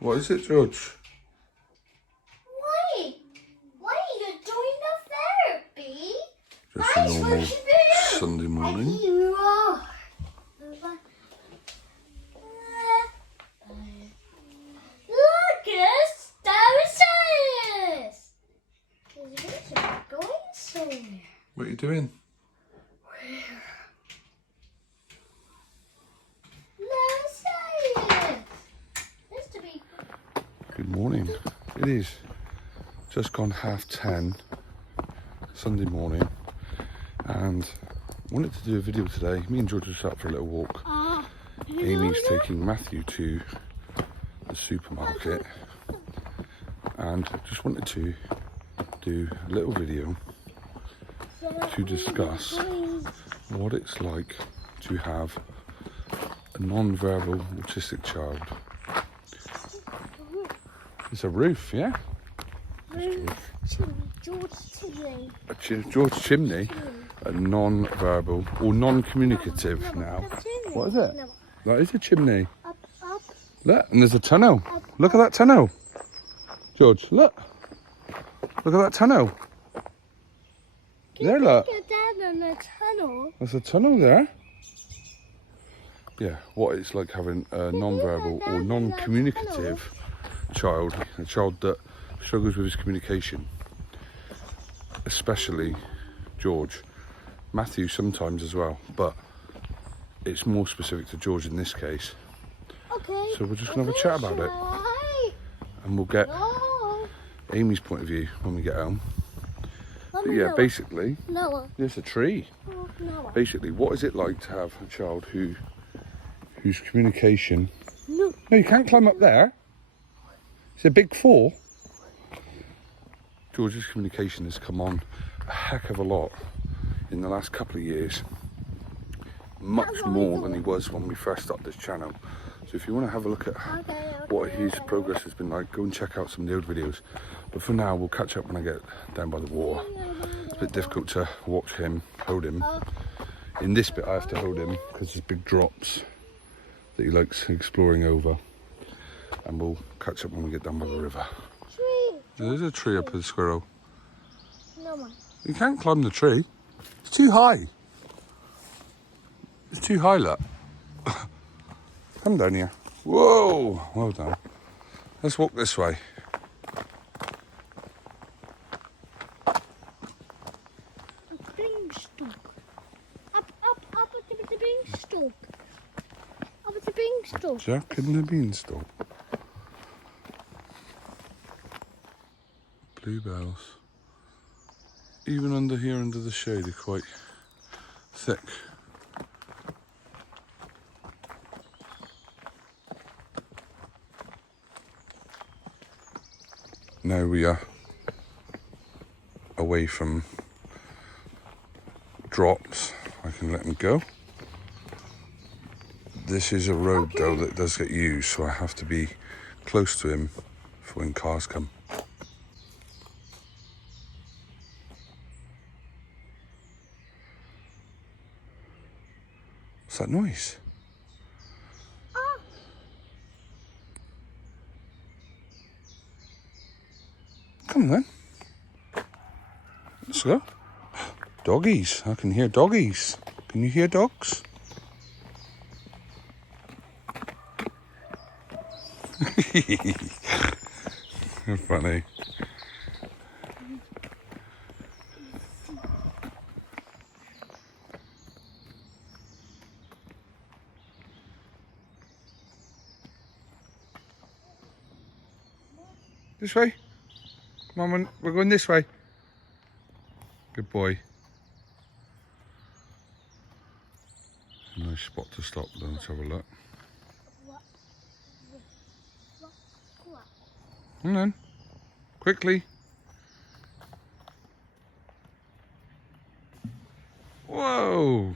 What is it, George? Why? Why are you doing the therapy? Just a normal Sunday morning. You are. Look at downstairs. We're going somewhere. What are you doing? Good morning. It is just gone 10:30 Sunday morning, and I wanted to do a video today. Me and George are just out for a little walk. Amy's taking Matthew to the supermarket, and I just wanted to do a little video to discuss what it's like to have a non-verbal autistic child. It's a roof, yeah? George Chimney. George Chimney, a non-verbal or non-communicative now. What is it? No. That is a chimney. Up. Look, and there's a tunnel. Look at that tunnel. George, look. Look at that tunnel. There, look. Get down in the tunnel. There's a tunnel there. Yeah, what it's like having a non-verbal or non-communicative child, a child that struggles with his communication, especially George. Matthew sometimes as well, but it's more specific to George in this case. Okay. So we're just going to have a chat about it, and we'll get Amy's point of view when we get home. But yeah, basically, there's a tree. Basically, what is it like to have a child whose communication... No, you can't climb up there. It's a big fall. George's communication has come on a heck of a lot in the last couple of years. Much more than he was when we first started this channel. So if you want to have a look at what his progress has been like, go and check out some of the old videos. But for now, we'll catch up when I get down by the water. It's a bit difficult to watch him, hold him. In this bit, I have to hold him because there's big drops that he likes exploring over. And we'll catch up when we get down by the river. There's a tree up at the squirrel. No. You can't climb the tree. It's too high. It's too high, look. Come down here. Whoa, well done. Let's walk this way. Beanstalk. Up at the beanstalk. Up at the beanstalk. Jack and the beanstalk. Bluebells. Even under here, under the shade, are quite thick. Now we are away from drops. I can let him go. This is a road though that does get used, so I have to be close to him for when cars come. What's that noise? Come on then. Let's go. Doggies. I can hear doggies. Can you hear dogs? You're funny. This way. Come on, we're going this way. Good boy. Nice spot to stop. Let's have a look. Come on, quickly. Whoa!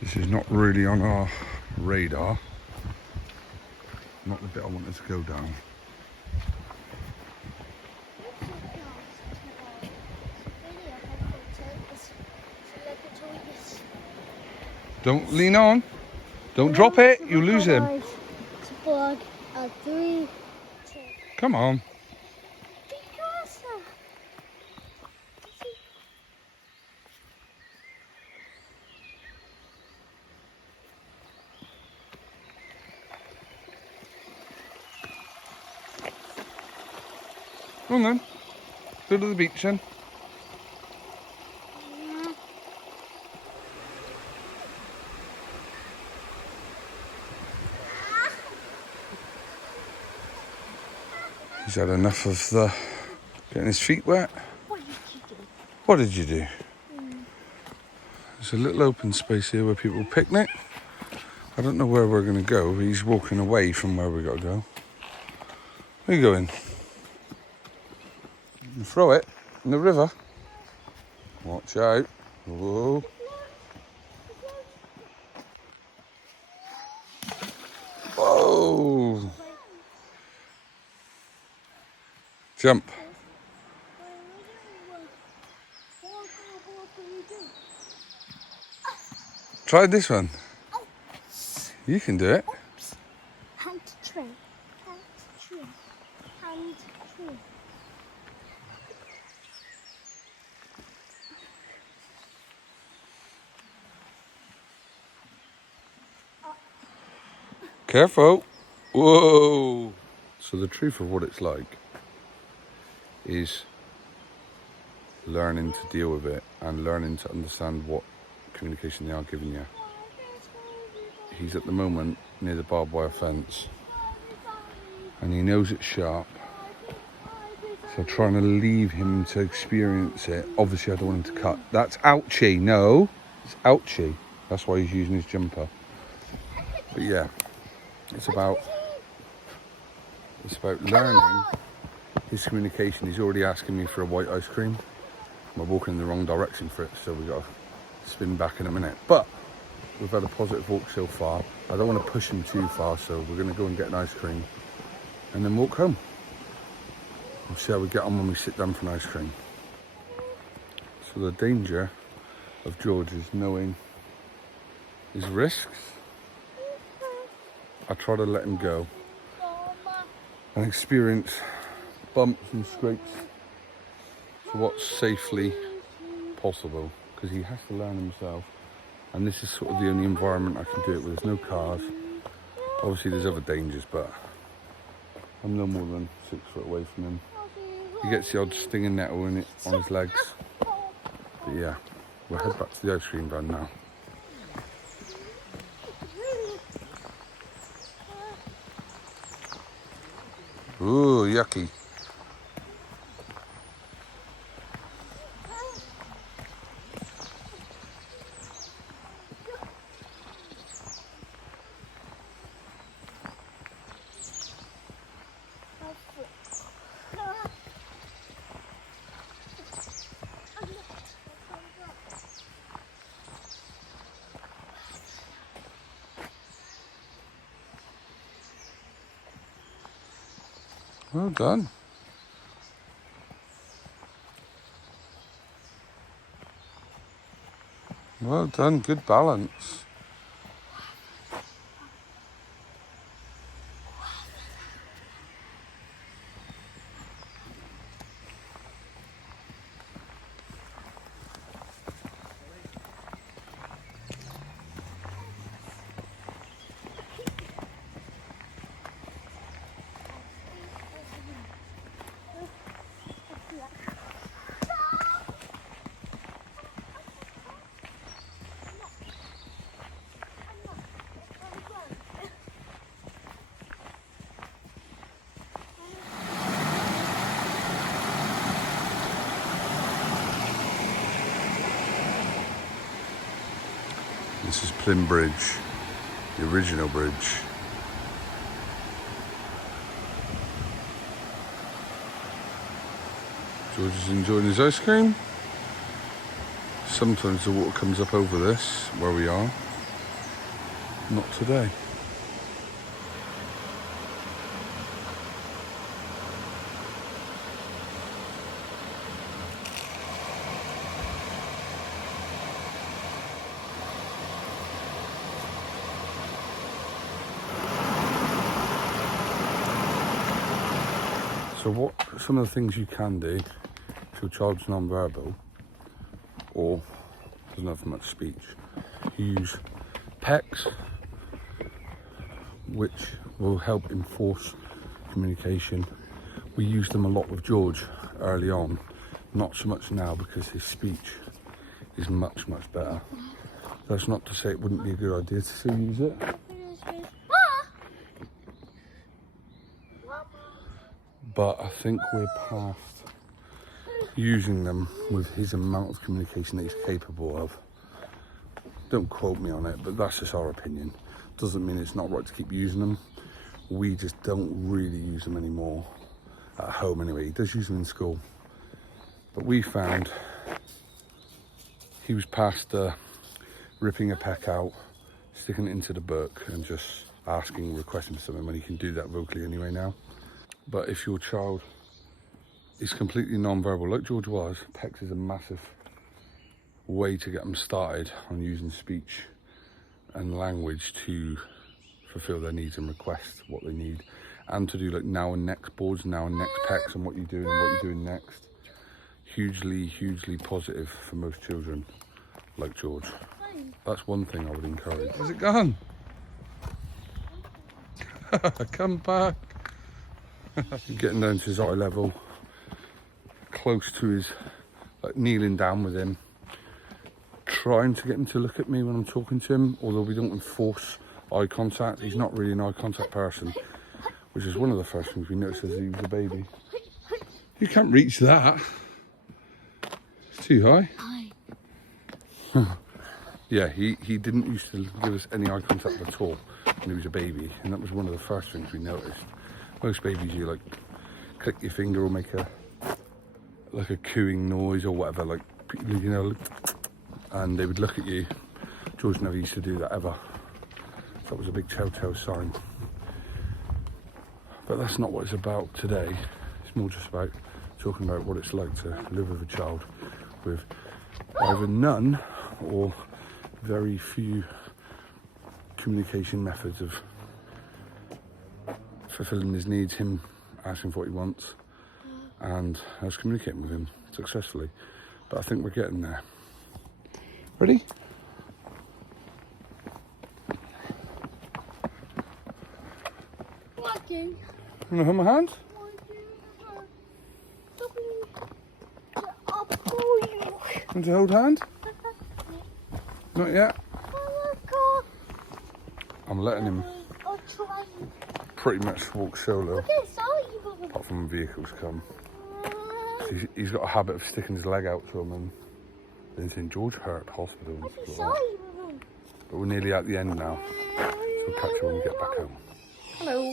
This is not really on our radar. Not the bit I wanted to go down. Don't lean on. Don't drop it, you lose him. To plug a 3, 2. Come on. Because Come on then. Go to the beach then. He's had enough of the getting his feet wet. what did you do? What did you do? There's a little open space here where people picnic. I don't know where we're going to go. He's walking away from where we got to go. Where are you going? You throw it in the river. Watch out. Whoa. Whoa. Jump. Try this one. You can do it. Hand tree. Hand tree. Hand tree. Careful. Whoa. So the truth of what it's like is learning to deal with it and learning to understand what communication they are giving you. He's at the moment near the barbed wire fence and he knows it's sharp. So trying to leave him to experience it. Obviously I don't want him to cut. That's ouchie. No, it's ouchie. That's why he's using his jumper. But yeah, it's about learning his communication. He's already asking me for a white ice cream. We're walking in the wrong direction for it, so we've got to spin back in a minute. But we've had a positive walk so far. I don't want to push him too far, so we're going to go and get an ice cream and then walk home. We'll see how we get on when we sit down for an ice cream. So the danger of George is knowing his risks. I try to let him go and experience bumps and scrapes to what's safely possible, because he has to learn himself, and this is sort of the only environment I can do it with. There's no cars. Obviously there's other dangers, but I'm no more than 6 foot away from him. He gets the odd stinging nettle in it on his legs. But yeah, we'll head back to the ice cream van now. Ooh, yucky. Well done. Well done, good balance. This is Plym Bridge, the original bridge. George is enjoying his ice cream. Sometimes the water comes up over this, where we are. Not today. So what some of the things you can do if your child's non-verbal or doesn't have much speech, use PECs, which will help enforce communication. We used them a lot with George early on, not so much now because his speech is much better. That's not to say it wouldn't be a good idea to still use it. But I think we're past using them with his amount of communication that he's capable of. Don't quote me on it, but that's just our opinion. Doesn't mean it's not right to keep using them. We just don't really use them anymore at home anyway. He does use them in school. But we found he was past ripping a PEC out, sticking it into the book and just requesting for something when he can do that vocally anyway now. But if your child is completely non-verbal, like George was, PECs is a massive way to get them started on using speech and language to fulfill their needs and request what they need, and to do like now and next boards, now and next PECs, and what you're doing and what you're doing next. Hugely positive for most children like George. That's one thing I would encourage. Where's it gone? Come back. Getting down to his eye level, close to his, like kneeling down with him, trying to get him to look at me when I'm talking to him, although we don't enforce eye contact. He's not really an eye contact person, which is one of the first things we noticed as he was a baby. You can't reach that. It's too high. Yeah, he didn't used to give us any eye contact at all when he was a baby, and that was one of the first things we noticed. Most babies, you like click your finger or make a cooing noise or whatever, like, you know, and they would look at you. George never used to do that ever. So that was a big telltale sign. But that's not what it's about today. It's more just about talking about what it's like to live with a child with either none or very few communication methods of fulfilling his needs, him asking for what he wants and us communicating with him successfully. But I think we're getting there. Ready? Walking. You want to hold my hand? Want to hold hand? Not yet. I'm letting him pretty much walk solo, apart from when vehicles come. He's got a habit of sticking his leg out to him and then saying, George hurt, hospital and stuff like that. But we're nearly at the end now, so we'll catch you when we get back home. Hello.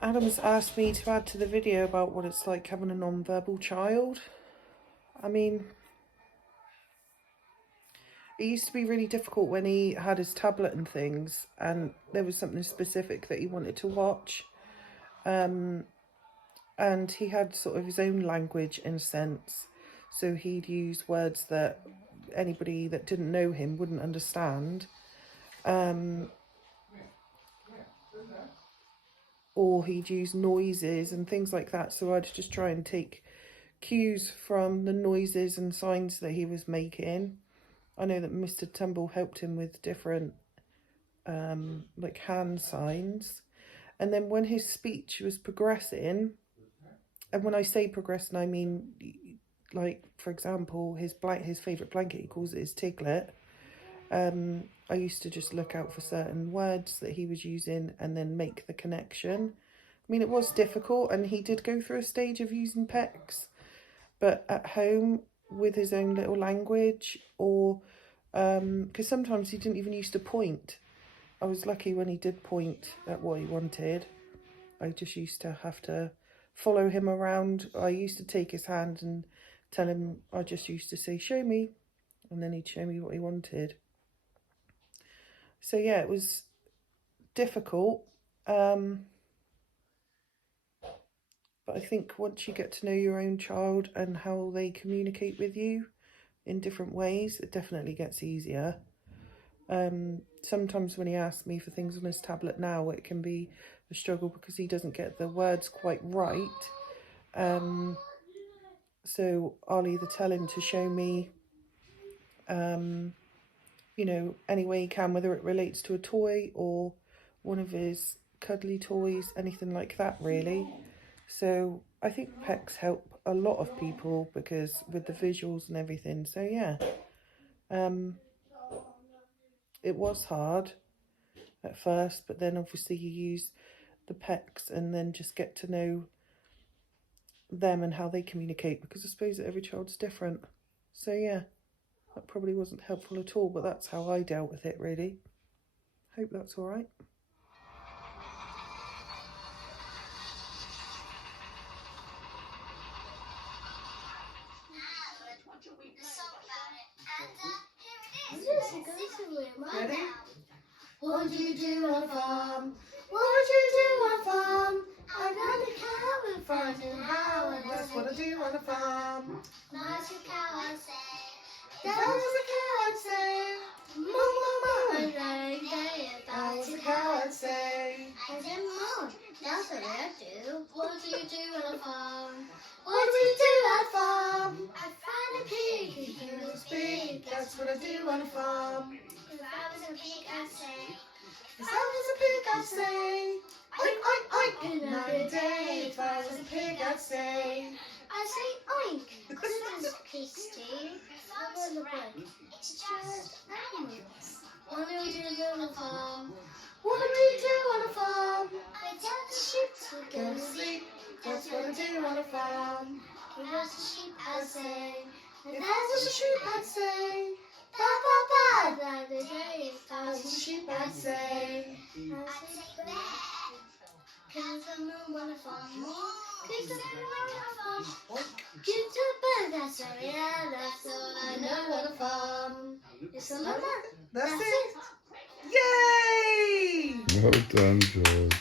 Adam's asked me to add to the video about what it's like having a non-verbal child. I mean, it used to be really difficult when he had his tablet and things, and there was something specific that he wanted to watch. And he had sort of his own language in a sense. So he'd use words that anybody that didn't know him wouldn't understand. Or he'd use noises and things like that. So I'd just try and take cues from the noises and signs that he was making. I know that Mr. Tumble helped him with different like hand signs. And then when his speech was progressing, and when I say progressing, I mean, like, for example, his favourite blanket, he calls it his Tiglet. I used to just look out for certain words that he was using and then make the connection. I mean, it was difficult, and he did go through a stage of using PECs, but at home with his own little language, or because sometimes he didn't even used to point. I was lucky when he did point at what he wanted. I just used to have to follow him around. I used to take his hand and tell him, I just used to say, show me, and then he'd show me what he wanted. So yeah, it was difficult, but I think once you get to know your own child and how they communicate with you in different ways, it definitely gets easier. Sometimes when he asks me for things on his tablet now, it can be a struggle because he doesn't get the words quite right. So I'll either tell him to show me, you know, any way he can, whether it relates to a toy or one of his cuddly toys, anything like that really. So I think PECs help a lot of people because with the visuals and everything. So yeah, it was hard at first, but then obviously you use the PECs and then just get to know them and how they communicate, because I suppose that every child's different. So yeah, that probably wasn't helpful at all, but that's how I dealt with it really. Hope that's all right. Ready? What do you do on a farm? What do you do on a farm? I run a cow in front and how, and that's what I do on a farm. There's a cow, I say. There's a cow, I say. Moo, moo, moo. There's a cow, I say. I said, Mom, that's what I do. What do you do on a farm? What do you do on a farm? I find a pig who can speak. That's what I do on a farm. If I was a pig, I'd say. If I was a pig, I'd say. Oink, oink, oink. Good night and day. If I was a pig, I'd say. I say oink. Christmas pigs do. If I was a pig, it's just animals. What do we do on a farm? What do we do on a farm? I tell the sheep to go to sleep. That's what I do on a farm. If there's a sheep, I say. If there's a sheep, I'd say. Ba ba ba. That the day if I was a sheep, I'd say. I'd say bear. Cause the moon on a farm. Cause the moon on a farm. Cause the bird, that's all, yeah, that's all I know on a farm. It's a mama. That's it. Yay! Well done, George.